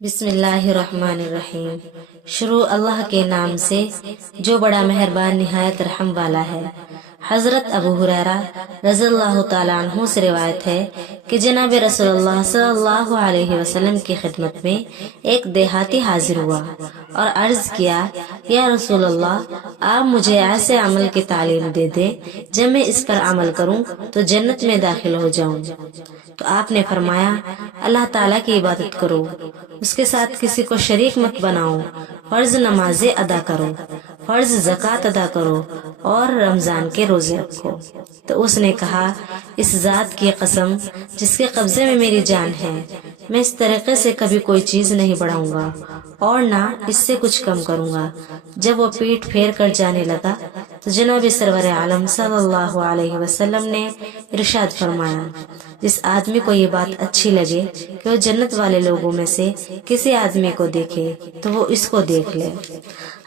बिस्मिल्लाहिर्रहमानिर्रहीम। शुरू अल्लाह के नाम से जो बड़ा मेहरबान निहायत रहम वाला है। हजरत अबू हुरैरा रज़ियल्लाहु ताला अन्हु से रिवायत है कि जनाब रसूलुल्लाह सल्लल्लाहु अलैहि वसल्लम की खिदमत में एक देहाती हाजिर हुआ और अर्ज किया, या रसूलुल्लाह, आप मुझे ऐसे अमल की तालीम दे दे जब मैं इस पर अमल करूं तो जन्नत में दाखिल हो जाऊं। तो आपने फरमाया, अल्लाह ताला की इबादत करो, उसके साथ किसी को शरीक मत बनाओ, फर्ज नमाजें अदा करो, फर्ज ज़कात अदा करो और रमजान के रोजे रखो। तो उसने कहा, इस जात की कसम जिसके कब्जे में मेरी जान है, मैं इस तरीके से कभी कोई चीज नहीं बढ़ाऊंगा और ना इससे कुछ कम करूंगा। जब वो पीठ फेर कर जाने लगा तो जनाब सरवर आलम सल्लल्लाहु अलैहि वसल्लम ने इरशाद फरमाया, जिस आदमी को ये बात अच्छी लगे कि वो जन्नत वाले लोगों में से किसी आदमी को देखे तो वो इसको देख ले।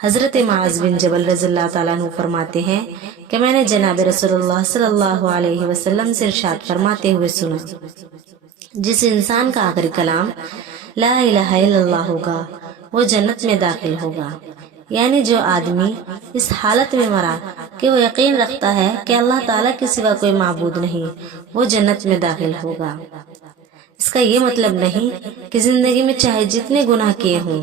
हजरत मुआज़ बिन जबल रज़ियल्लाहु ताला अन्हु फरमाते हैं कि मैंने जनाब रसूलुल्लाह सल्लल्लाहु अलैहि वसल्लम से इरशाद फरमाते हुए सुना, जिस इंसान का आखिरी कलाम ला इलाहा इल्लल्लाह होगा वो जन्नत में दाखिल होगा। यानी जो आदमी इस हालत में मरा कि वो यकीन रखता है कि अल्लाह ताला के सिवा कोई माबूद नहीं, वो जन्नत में दाखिल होगा। इसका ये मतलब नहीं कि जिंदगी में चाहे जितने गुनाह किए हों,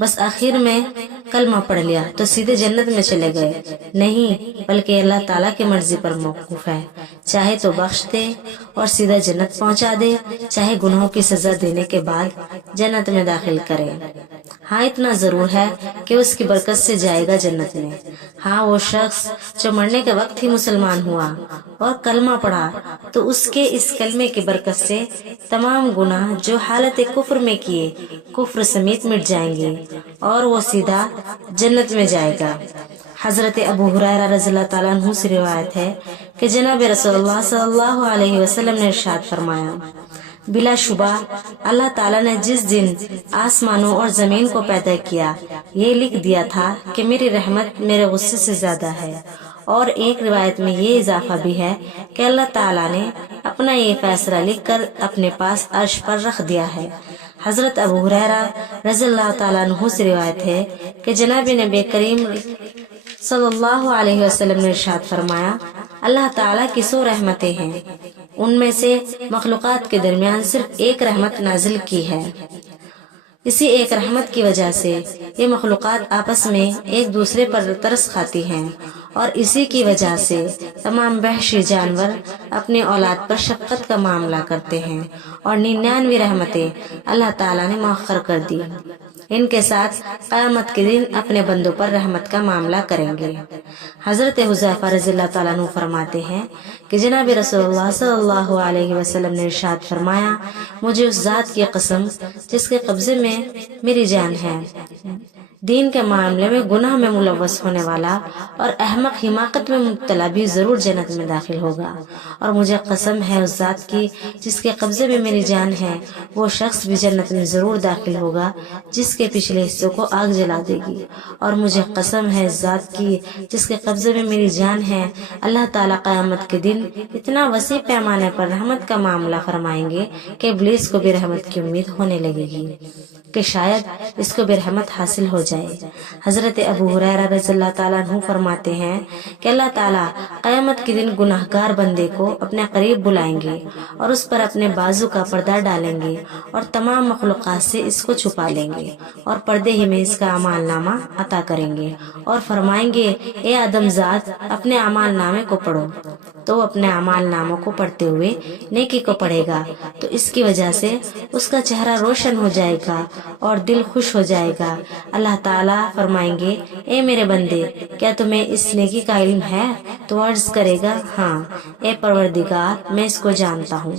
बस आखिर में कलमा पढ़ लिया तो सीधे जन्नत में चले गए। नहीं, बल्कि अल्लाह ताला की मर्जी पर मौकूफ है, चाहे तो बख्श दे और सीधा जन्नत पहुंचा दे, चाहे गुनाहों की सजा देने के बाद जन्नत में दाखिल करे। हाँ, इतना जरूर है कि उसकी बरकत से जाएगा जन्नत में। हाँ, वो शख्स जो मरने के वक्त ही मुसलमान हुआ और कलमा पढ़ा तो उसके इस कलमे की बरकत से तमाम गुनाह जो हालत कुफ्र में किए कुफ्र समेत मिट जाएंगे और वो सीधा जन्नत में जाएगा। हजरत अबू हुरैरा रज़ियल्लाहु ताला अन्हु से रिवायत है कि जनाब रसूलुल्लाह सल्लल्लाहु अलैहि वसल्लम ने इरशाद फरमाया, बिलाशुबा अल्लाह ताला ने जिस दिन आसमानों और जमीन को पैदा किया, ये लिख दिया था कि मेरी रहमत मेरे गुस्से से ज्यादा है। और एक रिवायत में ये इजाफा भी है कि अल्लाह ताला ने अपना ये फैसला लिखकर अपने पास अर्श पर रख दिया है। हजरत अबू हुरैरा रज़ियल्लाहु ताला अन्हु से रिवायत है कि जनाब नबी करीम सल्लल्लाहु अलैहि वसल्लम ने इरशाद फरमाया, अल्लाह ताला की 100 रहमतें हैं, उनमें से मखलूकात के दरमियान सिर्फ एक रहमत नाजिल की है। इसी एक रहमत की वजह से ये मखलूकात आपस में एक दूसरे पर तरस खाती हैं और इसी की वजह से तमाम वहशी जानवर अपनी औलाद पर शफकत का मामला करते हैं और 99 रहमतें अल्लाह ताला ने मौखर कर दी। इनके साथ क़यामत के दिन अपने बंदों पर रहमत का मामला करेंगे। हजरत हुज़ैफा रज़ियल्लाहु ताला अन्हु फरमाते हैं कि जनाब रसूलुल्लाह सल्लल्लाहु अलैहि वसल्लम ने इरशाद फरमाया, मुझे उस जात की कसम जिसके कब्जे में मेरी जान है, दीन के मामले में गुनाह में मुलव्वस होने वाला और अहमक हिमाकत में मुब्तला भी जरूर जन्नत में दाखिल होगा। और मुझे कसम है उस जात की जिसके कब्जे में मेरी जान है, वो शख्स भी जन्नत में जरूर दाखिल होगा जिसके पिछले हिस्सों को आग जला देगी। और मुझे कसम है इस जात की जिसके कब्जे में मेरी जान है, अल्लाह ताला क़यामत के दिन इतना वसी पैमाने पर रहमत का मामला फरमाएंगे कि इब्लीस को भी रहमत की उम्मीद होने लगेगी कि शायद इसको भी रहमत हासिल हो जाए। हजरत अबू हुरैरा रज़ियल्लाहु ताला अन्हु फरमाते हैं कि अल्लाह ताला क़यामत के दिन गुनाहगार बंदे को अपने करीब बुलाएंगे और उस पर अपने बाजू का पर्दा डालेंगे और तमाम मखलूक़ात से इसको छुपा लेंगे और पर्दे ही में इसका अमाल नामा अता करेंगे और फरमाएंगे, ए आदमजाद, अपने अमाल नामे को पढ़ो। तो अपने अमाल नामों को पढ़ते हुए नेकी को पढ़ेगा तो इसकी वजह से उसका चेहरा रोशन हो जाएगा और दिल खुश हो जाएगा। अल्लाह ताला फरमाएंगे, ए मेरे बंदे, क्या तुम्हें इस नेकी का इल्म है? तो अर्ज करेगा, हाँ ए परवरदिगार, मैं इसको जानता हूँ।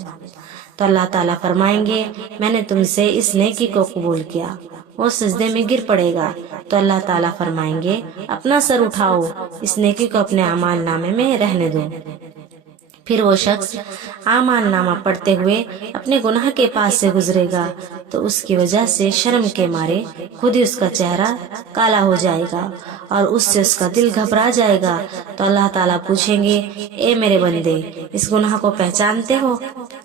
तो अल्लाह ताला फरमाएंगे, मैंने तुमसे इस नेकी को कबूल किया। वो सजदे में गिर पड़ेगा तो अल्लाह ताला फरमाएंगे, अपना सर उठाओ, इस नेकी को अपने अमाल नामे में रहने दो। फिर वो शख्स आमाल नामा पढ़ते हुए अपने गुनाह के पास से गुजरेगा तो उसकी वजह से शर्म के मारे खुद ही उसका चेहरा काला हो जाएगा और उससे उसका दिल घबरा जाएगा। तो अल्लाह ताला पूछेंगे, ए मेरे बंदे, इस गुनाह को पहचानते हो?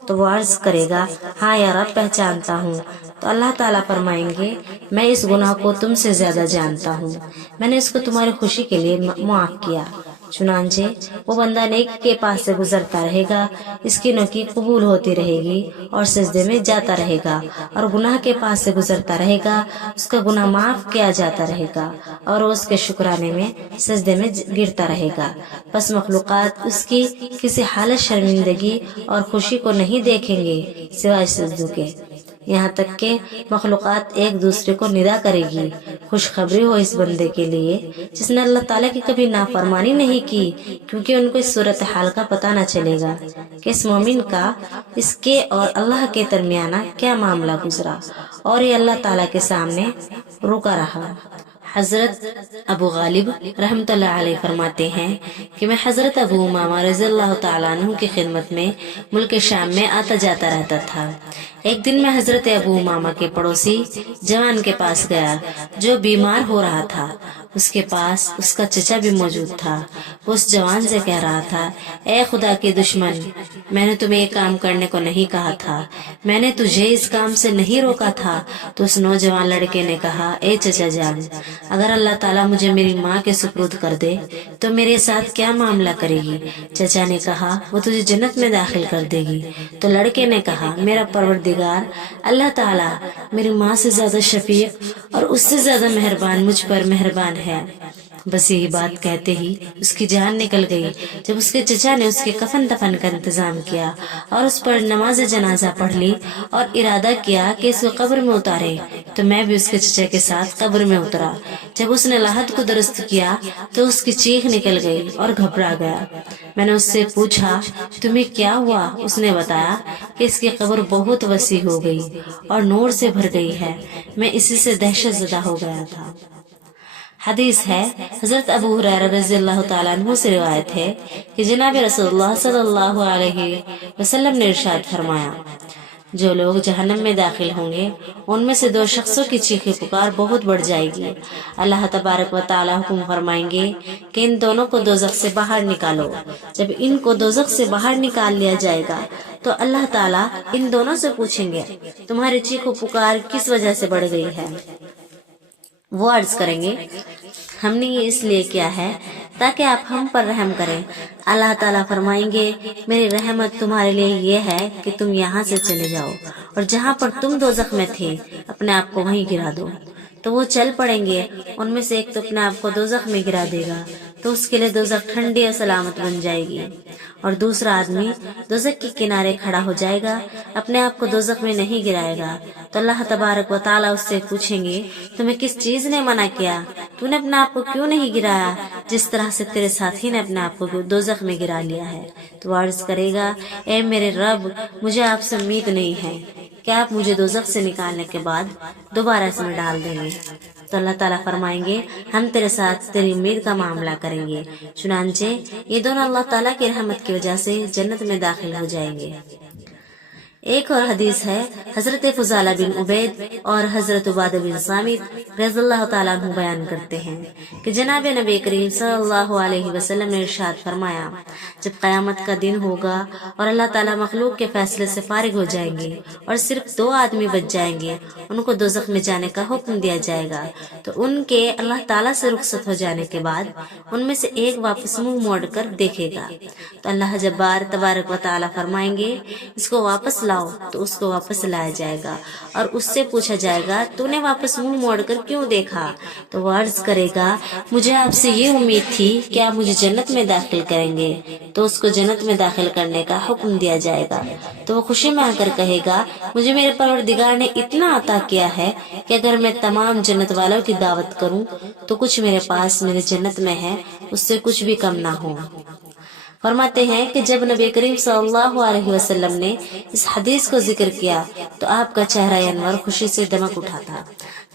तो वो अर्ज करेगा, हाँ या रब, पहचानता हूँ। تو اللہ تعالیٰ فرمائیں گے میں اس گناہ کو تم سے زیادہ جانتا ہوں، میں نے اس کو تمہاری خوشی کے لیے معاف کیا۔ چنانچہ وہ بندہ نیک کے پاس سے گزرتا رہے گا، اس کی نیکی قبول ہوتی رہے گی اور سجدے میں جاتا رہے گا، اور گناہ کے پاس سے گزرتا رہے گا، اس کا گناہ معاف کیا جاتا رہے گا اور وہ اس کے شکرانے میں سجدے میں گرتا رہے گا۔ پس مخلوقات اس کی کسی حالت شرمندگی اور خوشی کو نہیں دیکھیں گے سوائے سجدوں کے، یہاں تک کہ مخلوقات ایک دوسرے کو ندا کرے گی۔ خوشخبری ہو اس بندے کے لیے جس نے اللہ تعالیٰ کی کبھی نافرمانی نہیں کی، کیونکہ ان کو اس صورتحال کا پتہ نہ چلے گا کہ اس مومن کا اس کے اور اللہ کے درمیانہ کیا معاملہ گزرا، اور یہ اللہ تعالیٰ کے سامنے رکا رہا۔ حضرت ابو غالب رحمۃ اللہ علیہ فرماتے ہیں کہ میں حضرت ابو امامہ رضی اللہ تعالیٰ عنہ کی خدمت میں ملک شام میں آتا جاتا رہتا تھا۔ ایک دن میں حضرت ابو امامہ کے پڑوسی جوان کے پاس گیا جو بیمار ہو رہا تھا۔ اس کے پاس اس کا چچا بھی موجود تھا۔ وہ اس جوان سے کہہ رہا تھا، اے خدا کے دشمن، میں نے تمہیں یہ کام کرنے کو نہیں کہا تھا، میں نے تجھے اس کام سے نہیں روکا تھا۔ تو اس نوجوان لڑکے نے کہا، اے چچا جان، اگر اللہ تعالیٰ مجھے میری ماں کے سپرد کر دے تو میرے ساتھ کیا معاملہ کرے گی؟ چچا نے کہا، وہ تجھے جنت میں داخل کر دے گی۔ تو لڑکے نے کہا، میرا پروردگار اللہ تعالیٰ میری ماں سے زیادہ شفیق اور اس سے زیادہ مہربان مجھ پر مہربان ہے۔ بس یہی بات کہتے ہی اس کی جان نکل گئی۔ جب اس کے چچا نے اس کے کفن دفن کا انتظام کیا اور اس پر نماز جنازہ پڑھ لی اور ارادہ کیا کہ اس کو قبر میں اتارے، تو میں بھی اس کے چچا کے ساتھ قبر میں اترا۔ جب اس نے لاحد کو درست کیا تو اس کی چیخ نکل گئی اور گھبرا گیا۔ میں نے اس سے پوچھا، تمہیں کیا ہوا؟ اس نے بتایا کہ اس کی قبر بہت وسیع ہو گئی اور نور سے بھر گئی ہے۔ میں اسی سے دہشت زدہ ہو گیا تھا۔ حدیث ہے، حضرت ابو ہریرہ رضی اللہ تعالیٰ عنہ سے روایت ہے کہ جناب رسول اللہ صلی اللہ علیہ وسلم نے ارشاد فرمایا، جو لوگ جہنم میں داخل ہوں گے ان میں سے دو شخصوں کی چیخ پکار بہت بڑھ جائے گی۔ اللہ تبارک و تعالیٰ حکم فرمائیں گے کہ ان دونوں کو دوزخ سے باہر نکالو۔ جب ان کو دوزخ سے باہر نکال لیا جائے گا تو اللہ تعالیٰ ان دونوں سے پوچھیں گے، تمہاری چیخ و پکار کس وجہ سے بڑھ گئی ہے؟ وہ عرض کریں گے، ہم نے یہ اس لیے کیا ہے تاکہ آپ ہم پر رحم کریں۔ اللہ تعالیٰ فرمائیں گے، میری رحمت تمہارے لیے یہ ہے کہ تم یہاں سے چلے جاؤ اور جہاں پر تم دوزخ میں تھے اپنے آپ کو وہیں گرا دو۔ تو وہ چل پڑیں گے، ان میں سے ایک تو اپنے آپ کو دوزخ میں گرا دے گا تو اس کے لیے دوزخ ٹھنڈی اور سلامت بن جائے گی، اور دوسرا آدمی دوزخ کے کنارے کھڑا ہو جائے گا، اپنے آپ کو دوزخ میں نہیں گرائے گا۔ تو اللہ تبارک و تعالیٰ اس سے پوچھیں گے، تمہیں کس چیز نے منع کیا؟ تو نے اپنے آپ کو کیوں نہیں گرایا جس طرح سے تیرے ساتھی نے اپنے آپ کو دوزخ میں گرا لیا ہے؟ تو عرض کرے گا، اے میرے رب، مجھے آپ سے امید نہیں ہے کہ آپ مجھے دوزخ سے نکالنے کے بعد دوبارہ اس میں ڈال دیں گے۔ تو اللہ تعالیٰ فرمائیں گے، ہم تیرے ساتھ تیری امید کا معاملہ کریں گے۔ چنانچہ یہ دونوں اللہ تعالیٰ کی رحمت کی وجہ سے جنت میں داخل ہو جائیں گے۔ ایک اور حدیث ہے، حضرت فضالہ بن عبید اور حضرت عبادہ بن صامت رضی اللہ تعالیٰ عنہ بیان کرتے ہیں کہ جناب نبی کریم صلی اللہ علیہ وسلم نے ارشاد فرمایا، جب قیامت کا دن ہوگا اور اللہ تعالیٰ مخلوق کے فیصلے سے فارغ ہو جائیں گے اور صرف دو آدمی بچ جائیں گے، ان کو دوزخ میں جانے کا حکم دیا جائے گا، تو ان کے اللہ تعالیٰ سے رخصت ہو جانے کے بعد ان میں سے ایک واپس منہ موڑ کر دیکھے گا، تو اللہ جبار تبارک و تعالیٰ فرمائیں گے، اس کو واپس لاؤ، تو اس کو واپس لایا جائے گا اور اس سے پوچھا جائے گا، تو نے واپس منہ موڑ کر کیوں دیکھا؟ تو وہ عرض کرے گا، مجھے آپ سے یہ امید تھی کہ آپ مجھے جنت میں داخل کریں گے، تو اس کو جنت میں داخل کرنے کا حکم دیا جائے گا۔ تو وہ خوشی میں آ کر کہے گا، مجھے میرے پروردگار نے اتنا عطا کیا ہے کہ اگر میں تمام جنت والوں کی دعوت کروں تو کچھ میرے پاس میرے جنت میں ہے، اس سے کچھ بھی کم نہ ہو۔ فرماتے ہیں کہ جب نبی کریم صلی اللہ علیہ وسلم نے اس حدیث کو ذکر کیا تو آپ کا چہرہ انور خوشی سے دمک اٹھا تھا۔